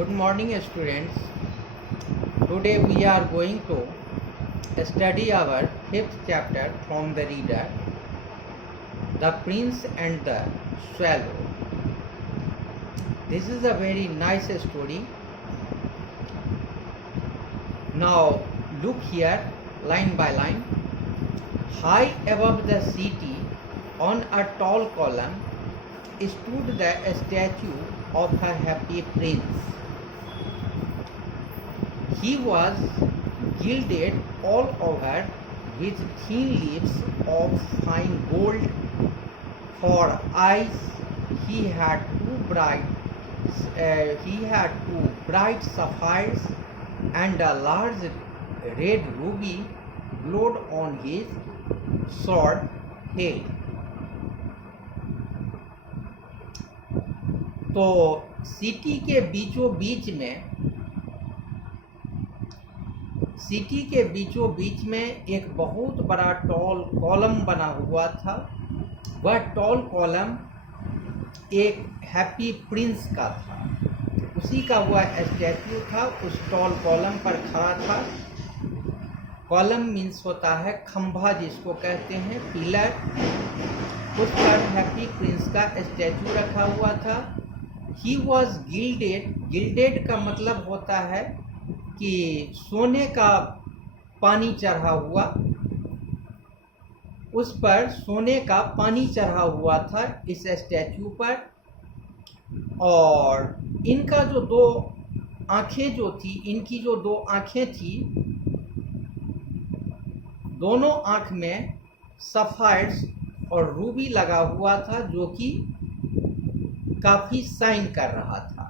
Good morning, students. Today we are going to study our fifth chapter from the reader, The Prince and the Swallow. This is a very nice story. Now look here, line by line. High above the city, on a tall column, stood the statue of a happy prince. He was gilded all over with thin leaves of fine gold. For eyes, he had two bright sapphires, and a large red ruby glowed on his sword hilt. तो city के बीचों बीच में एक बहुत बड़ा toll column बना हुआ था। वह टॉल कॉलम एक हैप्पी प्रिंस का था, उसी का वह स्टैच्यू था, उस टॉल कॉलम पर खड़ा था। कॉलम मीन्स होता है खंभा, जिसको कहते हैं पिलर। उस पर हैप्पी प्रिंस का स्टैच्यू रखा हुआ था। ही वॉज गिल्डेड का मतलब होता है कि सोने का पानी चढ़ा हुआ, उस पर सोने का पानी चढ़ा हुआ था इस स्टैच्यू पर। और इनका जो दो आँखें जो थी, इनकी जो दो आँखें थी, दोनों आँख में सफायर्स और रूबी लगा हुआ था, जो कि काफ़ी शाइन कर रहा था।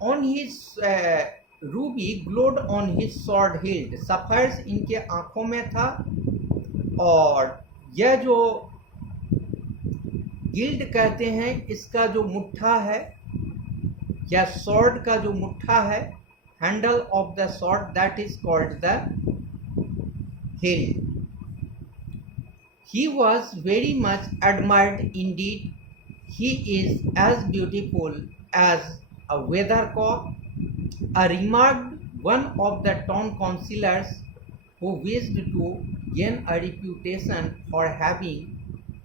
On his Ruby glowed on his sword hilt. Sapphires इनके आँखों में था, और यह जो गिल्ड कहते हैं, इसका जो मुट्ठा है या स्वॉर्ड का जो मुट्ठा है, handle of the sword, that is called the hilt. He was very much admired indeed. He is as beautiful as a weathercock, remarked one of the town councillors, who wished to gain a reputation for having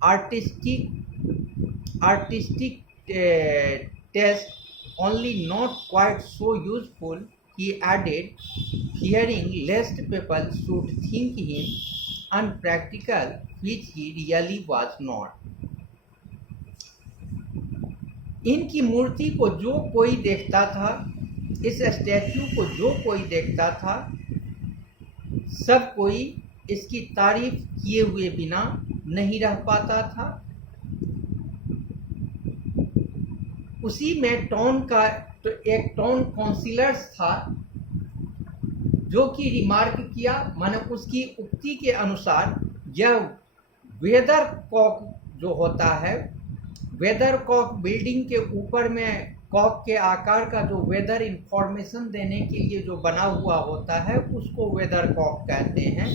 artistic taste, only not quite so useful, he added, fearing lest people should think him unpractical, which he really was not. इनकी मूर्ति को जो कोई देखता था, इस statue को जो कोई देखता था, सब कोई इसकी तारीफ किए हुए बिना नहीं रह पाता था। उसी में एक टाउन काउंसिलर्स था, जो कि रिमार्क किया, माने उसकी उक्ति के अनुसार, यह वेदर कॉक जो होता है, वेदर कॉक बिल्डिंग के ऊपर में कॉक के आकार का जो वेदर इंफॉर्मेशन देने के लिए जो बना हुआ होता है, उसको वेदर कॉक कहते हैं।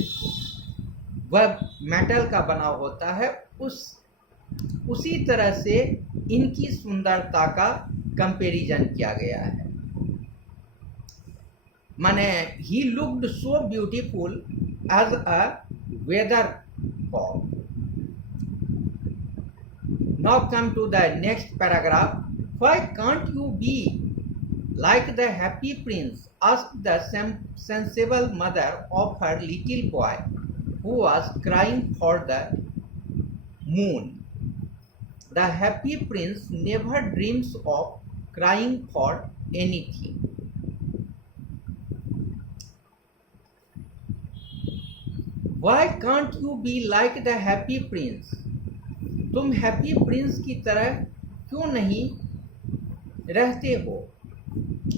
वह मेटल का बना होता है। उसी तरह से इनकी सुंदरता का कंपैरिजन किया गया है। माने he looked so beautiful as a weather cock. Now come to the next paragraph. Why can't you be like the happy prince? Asked the sensible mother of her little boy, who was crying for the moon. The happy prince never dreams of crying for anything. Why can't you be like the happy prince? तुम happy Prince की तरह क्यों नहीं रहते हो?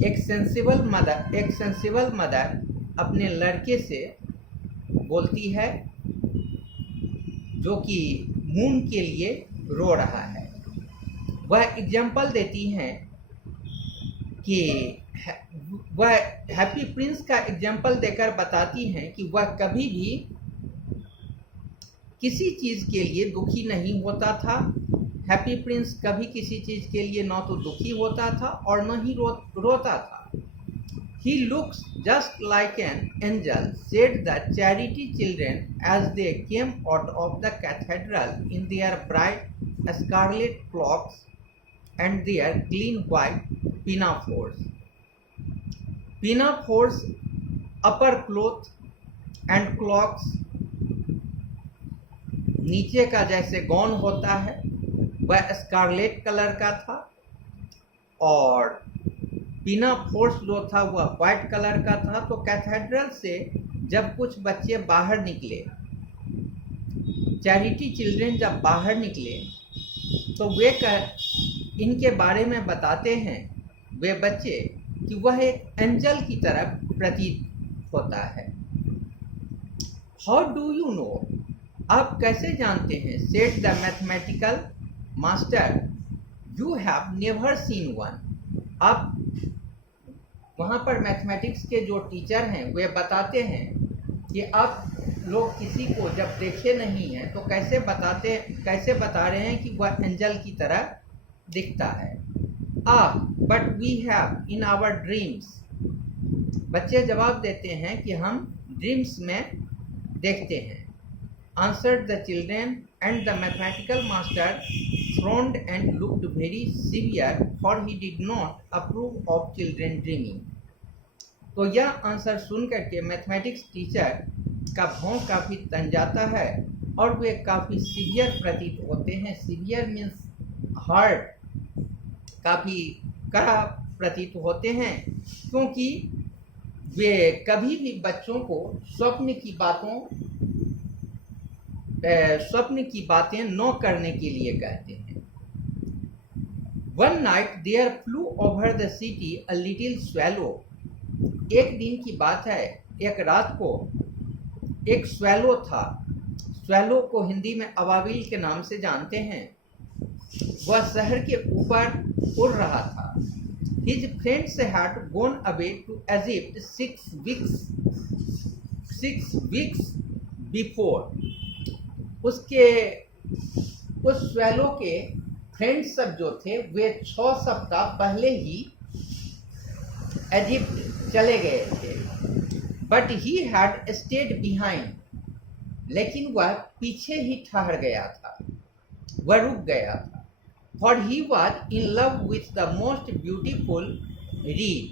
एक sensible mother अपने लड़के से बोलती है, जो कि मून के लिए रो रहा है। वह एग्जाम्पल देती हैं कि वह हैप्पी प्रिंस का एग्जाम्पल देकर बताती हैं कि वह कभी भी किसी चीज़ के लिए दुखी नहीं होता था। हैप्पी प्रिंस कभी किसी चीज़ के लिए न तो दुखी होता था और न ही रोता था। He looks just like an angel, said the charity children as they came out of the cathedral in their bright scarlet cloaks and their clean white pinafores. Pinafores, upper cloth and cloaks, नीचे का जैसे गौन होता है वह Scarlett colour का था, और पिनाफोर्स जो था वह वाइट कलर का था। तो कैथेड्रल से जब कुछ बच्चे बाहर निकले, चैरिटी चिल्ड्रन जब बाहर निकले, तो वे इनके बारे में बताते हैं वे बच्चे कि वह एक एंजल की तरह प्रतीत होता है। हाउ डू यू नो, आप कैसे जानते हैं? Said the mathematical master, you have never seen one. आप वहाँ पर मैथमेटिक्स के जो टीचर हैं वे बताते हैं कि आप लोग किसी को जब देखे नहीं हैं तो कैसे बता रहे हैं कि वह एंजल की तरह दिखता है। But we have in our dreams, बच्चे जवाब देते हैं कि हम ड्रीम्स में देखते हैं। Answered the children and the mathematical master frowned and looked very severe, for he did not approve of children dreaming. तो यह आंसर सुन करके मैथमेटिक्स टीचर का भौं काफ़ी तन जाता है और वे काफ़ी सीवियर प्रतीत होते हैं। सीवियर मीन्स हार्ड, काफ़ी कड़ा प्रतीत होते हैं, क्योंकि वे कभी भी बच्चों को स्वप्न की बातें न करने के लिए कहते हैं। One night there flew over the city a little swallow. एक दिन की बात है, एक रात को एक स्वैलो था। स्वैलो को हिंदी में अबाबिल के नाम से जानते हैं। वह शहर के ऊपर उड़ रहा था। His friends had gone away to Egypt 6 weeks before. उस स्वैलो के फ्रेंड्स सब जो थे वे 6 सप्ताह पहले ही इजिप्ट चले गए थे। But he had state behind, लेकिन वह पीछे ही ठहर गया था, वह रुक गया था। For he was in love with the most beautiful read,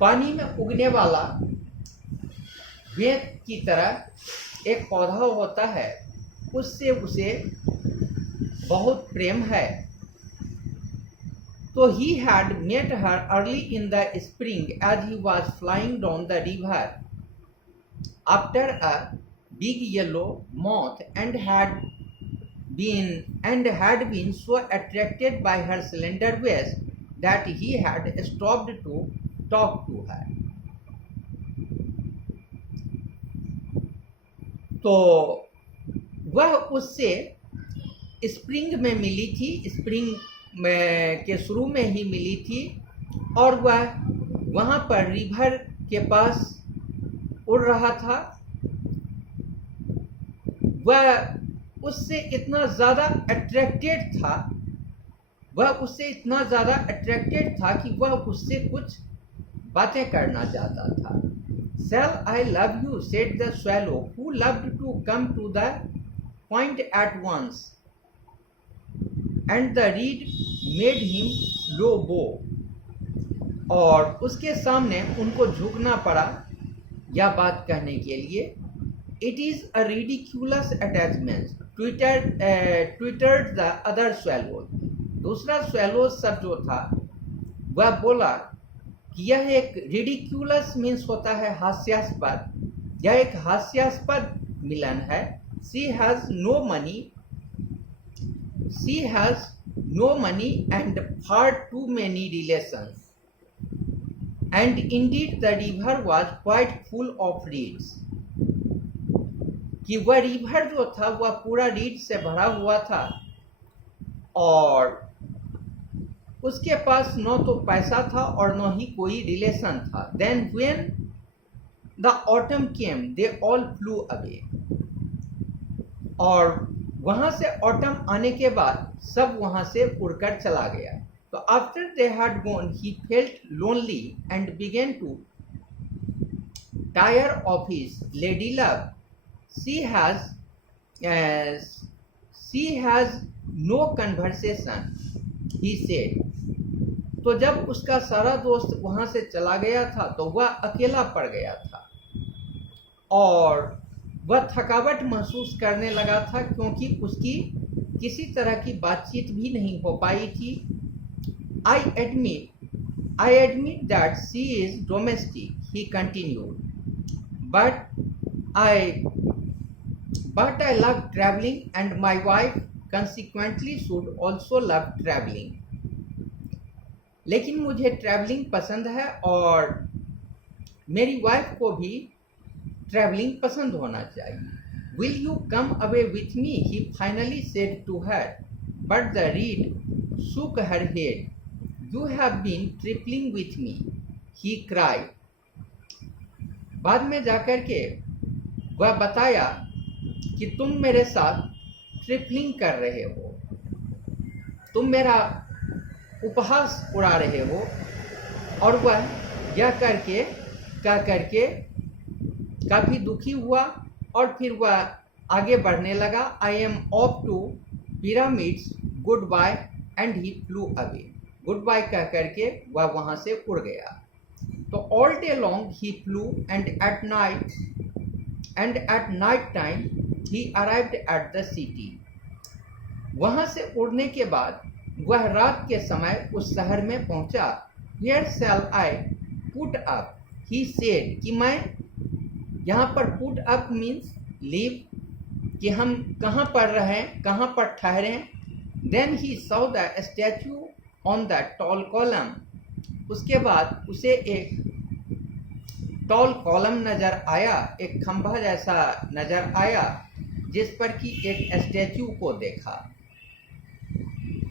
पानी में उगने वाला वेत की तरह एक पौधा होता है, उससे उसे बहुत प्रेम है। तो he had met her early in the spring as he was flying down the river after a big yellow moth, and had been so attracted by her slender waist that he had stopped to talk to her. तो वह उससे spring में मिली थी, spring में के शुरू में ही मिली थी, और वह वहाँ पर रिवर के पास उड़ रहा था। वह उससे इतना ज़्यादा अट्रैक्टेड था कि वह उससे कुछ बातें करना चाहता था। Shall I love you, said the swallow, who loved to come to the point at once, and the reed made him low bow. और उसके सामने उनको झुकना पड़ा यह बात कहने के लिए। It is a ridiculous attachment, twittered the other swallow. दूसरा swallow सब जो था वह बोला कि यह एक रिडिक्यूलस मीन्स होता है हास्यास्पद, यह एक हास्यास्पद मिलन है। She has no money and far too many relations, and indeed the river was quite full of reeds. कि वह रिवर जो था वह पूरा रीड से भरा हुआ था, और उसके पास न तो पैसा था और न ही कोई रिलेशन था। Then when the autumn came, they all flew away. और वहाँ से ऑटम आने के बाद सब वहाँ से उड़कर चला गया। तो after they had gone he felt lonely and began to tire of his lady love. She has no conversation, he said. तो जब उसका सारा दोस्त वहां से चला गया था तो वह अकेला पड़ गया था और वह थकावट महसूस करने लगा था, क्योंकि उसकी किसी तरह की बातचीत भी नहीं हो पाई थी. I admit that she is domestic, he continued, but I love traveling and my wife consequently should also love traveling. लेकिन मुझे ट्रैवलिंग पसंद है और मेरी वाइफ को भी ट्रैवलिंग पसंद होना चाहिए. Will you come away with me? He finally said to her, but the reed shook her head. You have been trifling with me, he cried. बाद में जाकर के वह बताया कि तुम मेरे साथ ट्रिपलिंग कर रहे हो, तुम मेरा उपहास उड़ा रहे हो. और वह यह कह करके काफ़ी दुखी हुआ और फिर वह आगे बढ़ने लगा. I am off to pyramids, good bye, and he flew away. Good bye कह करके वह वहाँ से उड़ गया. तो all day long he flew and at night time he arrived at the city. वहाँ से उड़ने के बाद वह रात के समय उस शहर में पहुँचा. Where shall I put up? He said, कि मैं यहाँ पर पुट अप मीन्स लीव, कि हम कहाँ पर रहें, कहाँ पर ठहरें. Then he saw the statue on the tall column. उसके बाद उसे एक टॉल कॉलम नज़र आया, एक खंभा जैसा नज़र आया जिस पर कि एक स्टैचू को देखा.